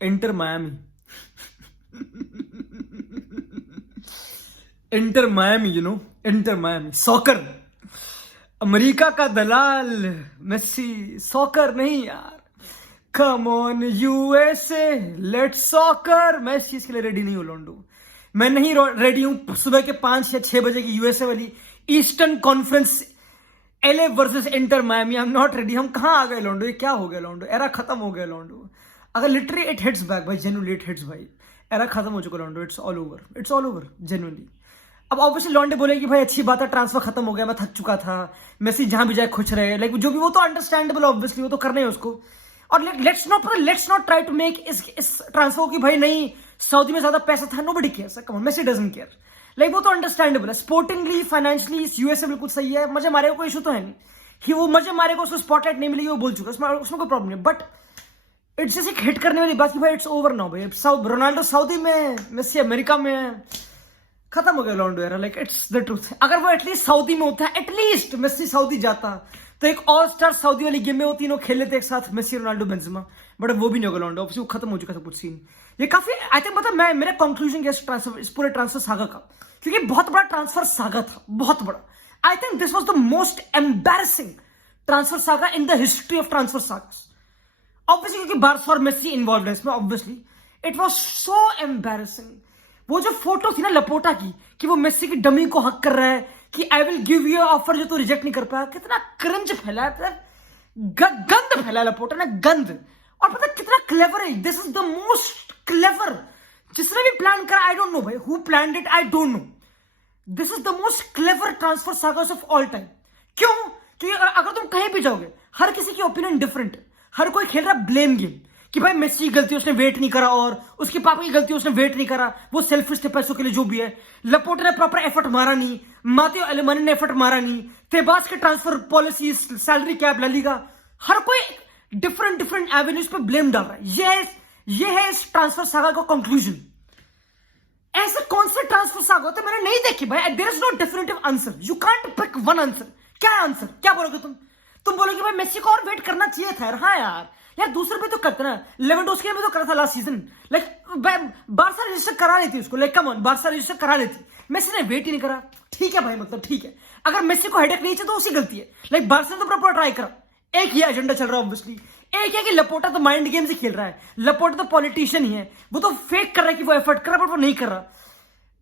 Inter Miami Inter Miami, Inter Miami soccer. America का दलाल Messi, soccer नहीं यार। Come on USA, let's soccer. Messi इसके लिए रेडी नहीं हो लोंडो, मैं नहीं रेडी हूं सुबह के 5 या 6 बजे की यूएसए वाली eastern conference, LA versus inter Miami. I am not ready. हम कहां आ गए लोंडो, ये क्या हो गया लोंडो, एरा खत्म हो गया लोंडो। अगर लिटरली इट हिट्स बैक भाई, जेन्युइनली इट हिट्स भाई, एरा खत्म हो चुका लोंडो। It's all over, it's all over genuinely. अब ऑब्वियसली लॉन्डे बोले कि भाई अच्छी बात है, ट्रांसफर खत्म हो गया, मैं थक चुका था, मेसी जहां भी जाए खुश रहे, लाइक जो भी, वो तो अंडरस्टैंडेबल, ऑब्वियसली वो तो करना ही उसको। और let's not try to make इस ट्रांसफर की भाई नहीं सऊदी में ज्यादा पैसा था, nobody cares, come on, Messi doesn't care, like वो तो अंडरस्टैंडेबल है। स्पोर्टिंगली, फाइनेंशियली यूएसए बिल्कुल सही है, मजे मारेगा, कोई इशू तो है नहीं कि वो मजे मारेगा, उसको स्पॉटलाइट नहीं मिलेगी, वो बोल चुका है, उसमें कोई प्रॉब्लम नहीं। बट इट्स जैसे हिट करने वाली बात कि भाई इट्स ओवर नाउ भाई, रोनाल्डो सऊदी में, मेसी अमेरिका में, खत्म हो गया लॉन्डो यार, लाइक इट्स द ट्रूथ। अगर वो एटलीस्ट सऊदी में होता है, एटलीस्ट मेसी सऊदी जाता, तो एक ऑल स्टार सऊदी वाली गेम में वो तीनों खेल लेते एक साथ, मेसी, रोनाल्डो, बेंजेमा। बट वो भी नहीं होगा लॉन्डो, ऑब्वियसली वो खत्म हो चुका था कुछ सीन। ये काफी, आई थिंक, मतलब मैं, मेरा कंक्लूजन इस पूरे ट्रांसफर सागा का, क्योंकि बहुत बड़ा ट्रांसफर सागा था, बहुत बड़ा। I think this was the most embarrassing transfer saga in the history of transfer sagas, obviously, क्योंकि बार्सा और मेसी इन्वॉल्व है इसमें, obviously it was so embarrassing. वो जो फोटो थी ना लपोटा की, कि वो मेसी की डमी को हक कर रहा है कि I will give you offer, जो तू रिजेक्ट नहीं कर पाया, कितना क्रंज फैला है, गंद फैला लपोटा ने, गंद। और पता कितना क्लेवर है, this is the most clever, जिसने भी प्लान करा, आई डोंट नो भाई who planned it, I don't know, this is the most clever transfer sagas of all time. क्यों? क्योंकि अगर तुम कहीं भी जाओगे, हर किसी की ओपिनियन डिफरेंट है, हर कोई खेल रहा ब्लेम गेम, कि भाई मेसी की गलती, उसने वेट नहीं करा, और उसके पापा की गलती, उसने वेट नहीं करा, वो सेल्फिश थे पैसों के लिए, जो भी है। लपोटे ने प्रॉपर एफर्ट मारा नहीं, मातेओ एलेमानी ने एफर्ट मारा नहीं, तेबास के transfer policy, salary cap, La Liga, हर कोई डिफरेंट एवेन्यूज पे ब्लेम डाल रहा है। ये है इस ट्रांसफर सागा का कंक्लूजन। ऐसे कौन से ट्रांसफर सागा होते मैंने नहीं देखी भाई, there is no definitive answer, you can't pick one answer. क्या है आंसर? क्या बोलोगे तुम बोलोगे भाई मेसी को और वेट करना चाहिए था। हाँ यार दूसरे पे तो करते ना, लेवेंडोस्की में तो करा था last season, like Barca register करा लेती उसको, like come on, Barca register करा लेती, मेसी ने वेट ही नहीं करा। ठीक है भाई, मतलब ठीक है, अगर मेसी को हेडेक नहीं चाहिए तो उसकी गलती है, लाइक बार्सा ने तो प्रॉपर ट्राई करा। एक ही एजेंडा चल रहा है ऑब्वियसली, एक है कि लपोटा तो माइंड गेम्स ही खेल रहा है, लपोटा तो पॉलिटिशियन ही है, वो तो फेक कर रहा है कि वो एफर्ट कर रहा है, बट वो नहीं कर रहा।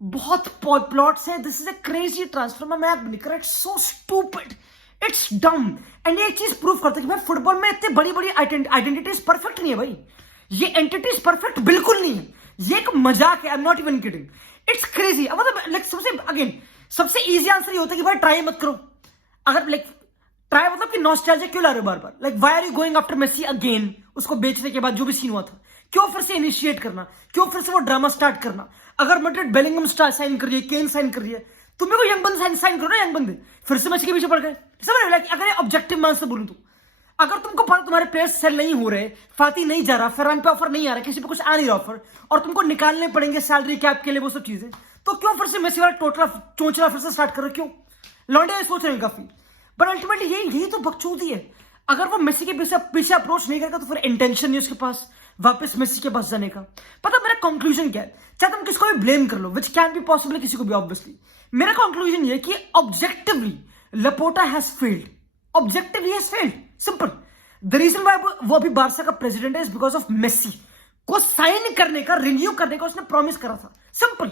बहुत प्लॉट्स है, this is a crazy transfer, मैं नहीं कर रहा, इट्स सो स्टूपिड, इट्स डम। एंड ये चीज प्रूव करता है कि भाई फुटबॉल में इतनी बड़ी बड़ी आइडेंटिटीज परफेक्ट नहीं है भाई, ये एंटिटीज परफेक्ट बिल्कुल नहीं है, ये एक मजाक है, I am not even kidding, it's crazy. मतलब लाइक सबसे इजी आंसर ये होता है कि भाई ट्राई मत करो। अगर लाइक ट्राई मतलब कि नॉस्टैल्जिया क्यों ला रहे हो बार बार, like why are you going after Messi again, उसको बेचने के बाद जो भी सीन हुआ था, क्यों फिर से इनिशिएट करना, क्यों फिर से वो ड्रामा स्टार्ट करना। अगर मैड्रिड बेलिंगम साइन कर रही है, केन साइन कर रही है, तुम्हें को यंग बंदे साइन करो ना, यंग बंदे, फिर से मैच के पीछे पड़ गए। समझ रहे? अगर ऑब्जेक्टिव मान से बोलूं तो, अगर तुमको पता तुम्हारे प्लेयर्स सेल नहीं हो रहे, फाती नहीं जा रहा, फरहान पे ऑफर नहीं आ रहा, किसी पे कुछ आ नहीं रहा ऑफर, और तुमको निकालने पड़ेंगे सैलरी कैप के लिए वो सब चीजें, तो क्यों फिर से मेसी वाला टोटला चोंचला फिर से स्टार्ट करो? क्यों? लॉन्डे सोच रहे हैं काफी, बट अल्टीमेटली यही तो बकचोदी है। अगर वो मेसी के पीछे अप्रोच नहीं करेगा तो फिर इंटेंशन नहीं उसके पास वापस मेसी के पास जाने का। पता मेरा कंक्लूजन क्या है? चाहे तुम किसको भी ब्लेम कर लो, विच कैन बी पॉसिबल, किसी को भी ऑब्वियसली, मेरा कंक्लूजन ये कि objectively Laporta has failed, objectively has failed, simple. The reason why वो अभी बार्सा का प्रेसिडेंट है इज बिकॉज ऑफ मेसी को साइन करने का, रिन्यू करने का उसने प्रॉमिस करा था, सिंपल।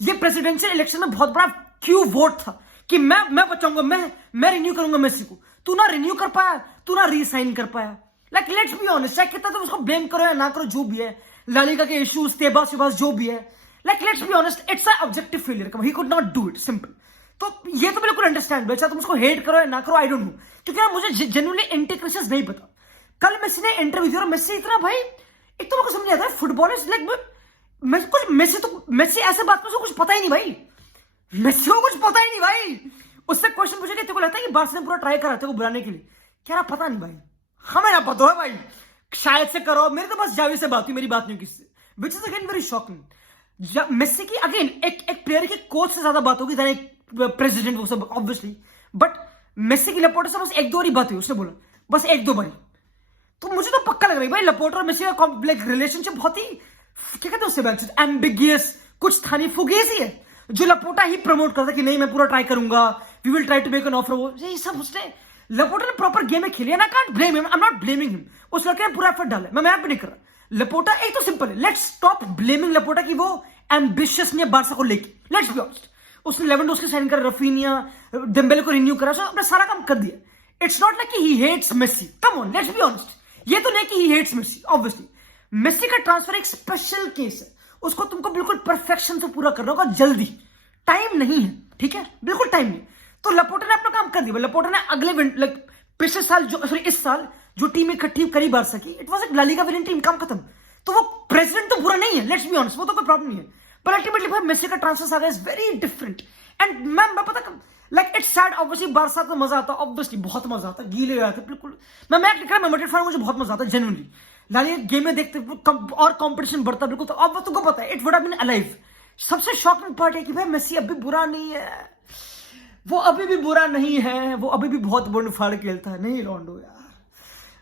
ये प्रेसिडेंशियल इलेक्शन में बहुत बड़ा क्यू वोट था कि मैं बचाऊंगा, मैं रिन्यू करूंगा मेसी को। तू ना रिन्यू कर पाया, तू ना रीसाइन कर पाया। लाइक लेट्स बी ऑनेस्ट, चाहे कितना तुम उसको ब्लेम करो या ना करो, जो भी है, लालिगा के इश्यूज, तेबास जो भी है, like let's be honest, it's a objective failure, he could not do it, simple. तो ये तो बिल्कुल अंडरस्टैंडेबल, चाहे तुम उसको हेट करो या ना करो, आई डोंट नो, क्योंकि ना मुझे जेन्युइनली इंटीग्रेशंस नहीं पता। कल मेसी ने इंटरव्यू दिया और मेसी इतना भाई, एक तो मुझे समझ आता है फुटबॉल इज लाइक मेसी ऐसे बात में कुछ पता ही नहीं भाई, मेसी को कुछ पता ही नहीं भाई। उससे क्वेश्चन पूछे तेरे को लगता है कि बार्सा ने पूरा ट्राई करा तेरे को बुलाने के लिए, क्या पता नहीं भाई, हमें ना पता है भाई, शायद से करो, मेरे तो बस जावी से बात हुई, मेरी बात नहीं किससे, which is again very shocking. Messi की अगेन एक प्लेयर के कोच से ज्यादा बात होगी देन एक प्रेसिडेंट, वो सब ऑब्वियसली, बट मेसी की लपोटे से बस 1-2 बार ही बात हुई, उसने बोला बस 1-2 बार। तो मुझे तो पक्का पक्का लग रहा है भाई लपोटा और मेसी का रिलेशनशिप बहुत ही क्या कहते हैं उससे एम्बिगियस, कुछ था नहीं, फुगेसी है, जो लपोटा ही प्रमोट करता कि नहीं मैं पूरा ट्राई करूंगा, we will try to make an offer. वो ये सब उसने लपोटा ने प्रॉपर गेम में खेली है ना, can't blame him, I am not blaming him, उस लड़के ने पूरा एफर्ट डाला, मैं भी नहीं कर रहा। लपोटा एक तो सिंपल है, लेट्स स्टॉप ब्लेमिंग लपोटा कि वो एम्बिशियस नहीं है बार्सा को लेके, लेट्स बी ऑनेस्ट। उसने लेवेंडोस्की साइन करा, रफीनिया, डेम्बेले को रिन्यू करा, अपना सारा काम कर दिया। इट्स नॉट लाइक कि he hates Messi, come on let's be honest, ये तो नहीं कि he hates Messi, obviously Messi का ट्रांसफर एक स्पेशल केस है, उसको तुमको बिल्कुल परफेक्शन से पूरा करना होगा, जल्दी, टाइम नहीं है, ठीक है, बिल्कुल टाइम नहीं। तो लपोटा ने अपना काम कर दिया। लपोटा ने अगले पिछले साल जो सॉरी इस साल जो टीम इकट्ठी करी बार्सा की, इट वाज एक ला लीगा विनिंग टीम, काम खत्म। तो वो प्रेसिडेंट तो बुरा नहीं है, लेट्स बी ऑनेस्ट, वो तो कोई प्रॉब्लम नहीं है, पर अल्टीमेटली भाई मेसी का transfer saga is very different. And मैं पता like it's sad, obviously Barca तो मजा आता, ऑब्वियसली बहुत मजा आता, गीले आते बिल्कुल। मैं लिख रहा, मैं मैड्रिड फैन, मुझे बहुत मजा आता जेन्युइनली, ला लीगा गेम में देखते और कंपटीशन बढ़ता बिल्कुल। तो अब तुमको पता है it would have been alive. सबसे शॉकिंग पार्ट है कि भाई मेसी अभी बुरा नहीं है, वो अभी भी बुरा नहीं है, वो अभी भी बहुत बोनफाड़ खेलता है, नहीं लॉन्डो यार,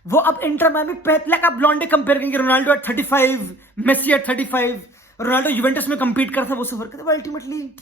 वो अब इंटर में भी लाइक आप लॉन्डे कंपेयर करेंगे, Ronaldo at 35, Messi at 35, Ronaldo Juventus में कंपीट करता है, वो सफर करता है अल्टीमेटली।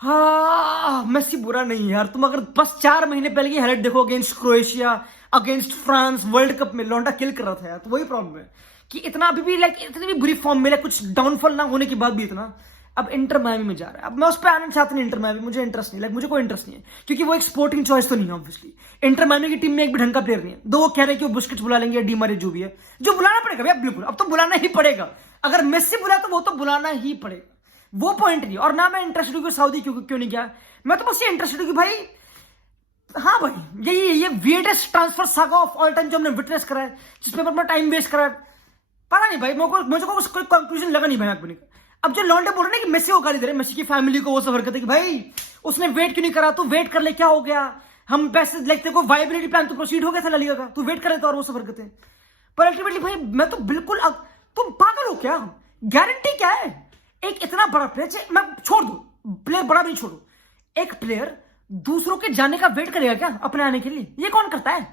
हाँ मेसी बुरा नहीं है यार, तुम अगर बस 4 महीने पहले की हाईलाइट देखो against Croatia, against France world cup में, लॉन्डा किल कर रहा था यार। तो वही प्रॉब्लम है कि इतना अभी भी लाइक इतनी भी बुरी फॉर्म में, कुछ डाउनफॉल ना होने के बाद भी इतना अब इंटर मायामी में जा रहा है। अब मैं उस पर आना चाहता नहीं, इंटर मायामी मुझे इंटरेस्ट नहीं, मुझे कोई इंटरेस्ट नहीं है, क्योंकि वो एक स्पोर्टिंग चॉइस तो नहीं है ऑब्वियसली। इंटर मायामी की टीम में एक भी ढंग का प्लेयर नहीं है, दो वो कह रहे हैं कि वो बुस्केट्स बुला लेंगे, डी मारे जो भी है, जो बुलाना पड़ेगा भैया, बिल्कुल अब तो बुलाना ही पड़ेगा। अगर मेसी बुलाया तो वो तो बुलाना ही पड़ेगा, वो पॉइंट नहीं। और ना मैं इंटरेस्टेड हूँ सऊदी क्यों नहीं गया, मैं तो बस ये इंटरेस्टेड हूँ कि भाई हाँ भाई ये weirdest transfer saga of all time जो हमने विटनेस करा है, जिसमें अपना टाइम वेस्ट करा है, पता नहीं भाई मुझे को कोई कंक्लूजन लगा नहीं भाई। अब जो लॉन्डे बोल रहे हैं कि मेसी को गाली दे रहे हैं, मेसी की फैमिली को वो सब हरकत है कि भाई उसने वेट क्यों नहीं करा, तू वेट कर ले, क्या हो गया, हम पैसे लेते को वाइबिलिटी प्लान तो प्रोसीड हो गया था ला लीगा का, तू वेट कर ले, तो और वो सब हरकतें। पर अल्टीमेटली भाई मैं तो बिल्कुल, अब तुम पागल हो क्या, गारंटी क्या है एक इतना बड़ा प्लेयर, मैं छोड़ दो प्लेयर बड़ा नहीं छोड़ो, एक प्लेयर दूसरों के जाने का वेट करेगा क्या अपने आने के लिए, ये कौन करता है,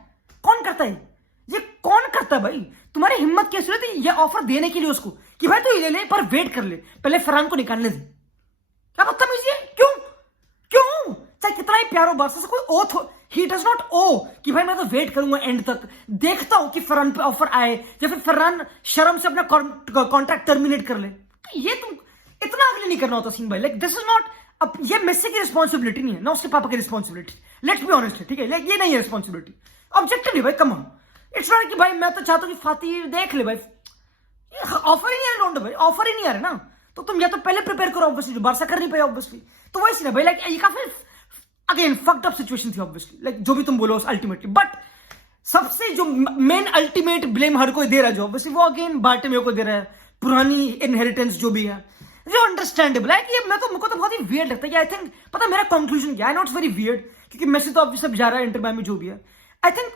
कौन करता है, ये कौन करता है भाई, तुम्हारी हिम्मत कैसे होती है ये ऑफर देने के लिए उसको कि भाई तू ये ले ले पर वेट कर ले, पहले फरहान को निकालने दे, क्या बदतमीजी है, क्यों क्यों, चाहे कितना ही प्यार हो बार्सा से, कोई ओथ हो, ही डज नॉट ओ कि भाई मैं तो वेट करूंगा एंड तक, देखता हूं कि फरहान पे ऑफर आए या फिर फरहान शर्म से अपना कॉन्ट्रैक्ट टर्मिनेट कर ले, ये तुम इतना अगले नहीं करना होता सिंह भाई, लाइक दिस इज नॉट, अब ये मेसी की रिस्पॉन्सिबिलिटी नहीं है ना उसके पापा की रिस्पॉन्सिबिलिटी, लेट्स बी ऑनेस्ट, ठीक है, ये नहीं है रिस्पॉन्सिबिलिटी, ऑब्जेक्टिवली भाई कम ऑन, इट्स नॉट कि भाई मैं तो चाहता हूं कि फाती देख ले भाई, ऑफर ही नहीं आ रहा भाई, ऑफर ही नहीं आ रहा ना, तो तुम या तो पहले प्रिपेयर करो ऑब्वियसली, जो बार्सा कर नहीं पाया ऑब्वियसली, तो वैसे ना भाई लाइक ये काफी अगेन फक्ड अप सिचुएशन थी ऑब्वियसली, लाइक जो भी तुम बोलो अल्टीमेटली, बट सबसे जो मेन अल्टीमेट ब्लेम हर कोई दे रहा है जो ऑब्वियसली वो अगेन बार्टेमेयो को दे रहा है, पुरानी इनहेरिटेंस जो भी है, जो अंडरस्टैंडेबल है कि ये मैं तो मुझको तो बहुत ही वियर्ड लगता है कि आई थिंक पता मेरा कंक्लूजन क्या है, नॉट वेरी वियर्ड क्योंकि मेसी तो ऑब्वियसली सब जा रहा है इंटर मायामी जो भी है, आई थिंक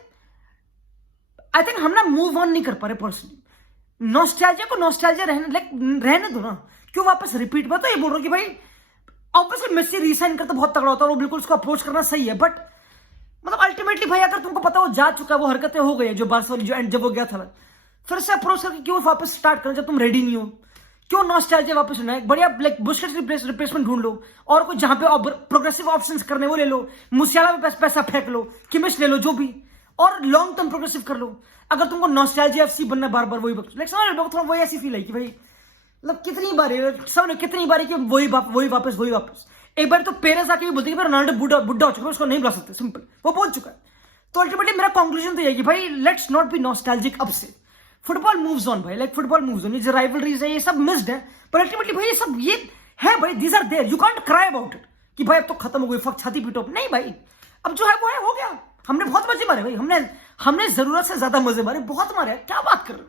हम ना मूव ऑन नहीं कर पा रहे पर्सनली, नॉस्टैल्जिया को नॉस्टैल्जिया रहने दो ना, क्यों वापस रिपीट। मैं तो ये बोल रहा हूँ कि भाई ऑब्वियसली मेसी रिसाइन करता बहुत तगड़ा होता है, वो बिल्कुल उसको अप्रोच करना सही है, बट मतलब अल्टीमेटली भाई अगर तुमको पता हो जा चुका है, वो हरकतें हो गई जो बार्सा वाली जो एंड जब वो गया था, फिर से अप्रोच करके क्यों वापस स्टार्ट करना जब तुम रेडी नहीं हो, क्यों नॉस्टैल्जिया वापस होना है, बढ़िया लाइक बुस्केट्स रिप्लेसमेंट ढूंढ लो, और कुछ जहां पे प्रोग्रेसिव ऑप्शंस करने वो ले लो, मुसियाला में पैसा फेंक लो, किमिश ले लो, जो भी, और लॉन्ग टर्म प्रोग्रेसिव कर लो। अगर तुमको नॉस्टैल्जिया एफसी बनना बार बार वही लाइक समझ लो, थोड़ा वही ऐसी फील है कि भाई मतलब कितनी बार समझ कितनी बार कि वही वापस एक बार तो पेरेंट्स आके भी बोलते हैं रोनाल्डो बुढ़ा हो चुका है, उसको नहीं बुला सकते, सिंपल वो बोल चुका है। तो अल्टीमेटली मेरा कंक्लूजन तो ये कि भाई लेट्स नॉट बी नॉस्टैल्जिक, अब से फुटबॉल मूव्स ऑन भाई, लाइक फुटबॉल मूव्स ऑन, ये जो राइवलरीज है ये सब मिस्ड है, पर अल्टीमेटली भाई ये सब ये है भाई, these are there, you can't cry about it कि भाई अब तो खत्म हो गई, फक छाती पीटो, नहीं भाई अब जो है वो है, हो गया, हमने बहुत मजे मारे भाई, हमने जरूरत से ज्यादा मजे मारे, बहुत मारे, क्या बात कर रहे हो,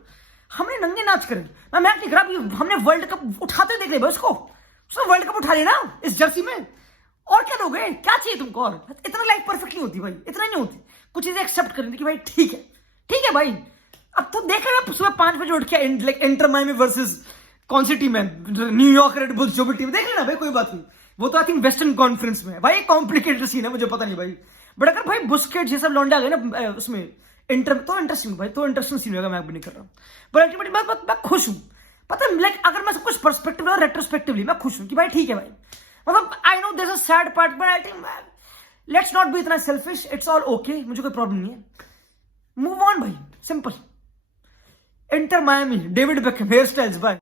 हमने नंगे नाच करे, मैं मैच नहीं करा, हमने वर्ल्ड कप उठाते देख रहे उसको, उसने वर्ल्ड कप उठा लिया ना इस जर्सी में, और क्या लोगे, क्या चाहिए तुमको, और इतना लाइफ परफेक्ट नहीं होती भाई, इतना नहीं होती, कुछ चीजें एक्सेप्ट करनी कि भाई ठीक है भाई, अब तो देख रहे हैं सुबह 5 बजे उठ के इंटर मायामी वर्सेस कौन सी टीम है, न्यूयॉर्क रेड बुल्स जो भी टीम, देख लेना भाई, कोई बात नहीं, वो तो आई थिंक वेस्टर्न कॉन्फ्रेंस में है भाई, कॉम्प्लिकेटेड सीन है, मुझे पता नहीं भाई, बट अगर भाई बुस्केट्स ये सब लौंडे आ गए ना उसमें तो इंटरेस्टिंग भाई, तो इंटरेस्टिंग सीन होगा, मैं भी नहीं कर रहा हूँ, पर अल्टीमेटली मैं खुश हूँ। पता है लाइक अगर मैं सब कुछ पर्सपेक्टिव और रेट्रोस्पेक्टिवली मैं खुश हूँ कि भाई ठीक है भाई, मतलब I know there is a sad part but I think let's not be इतना सेल्फिश, इट्स ऑल ओके, मुझे कोई प्रॉब्लम नहीं है, मूव ऑन भाई, simple. Inter Miami, David Beckham, hair styles, bye.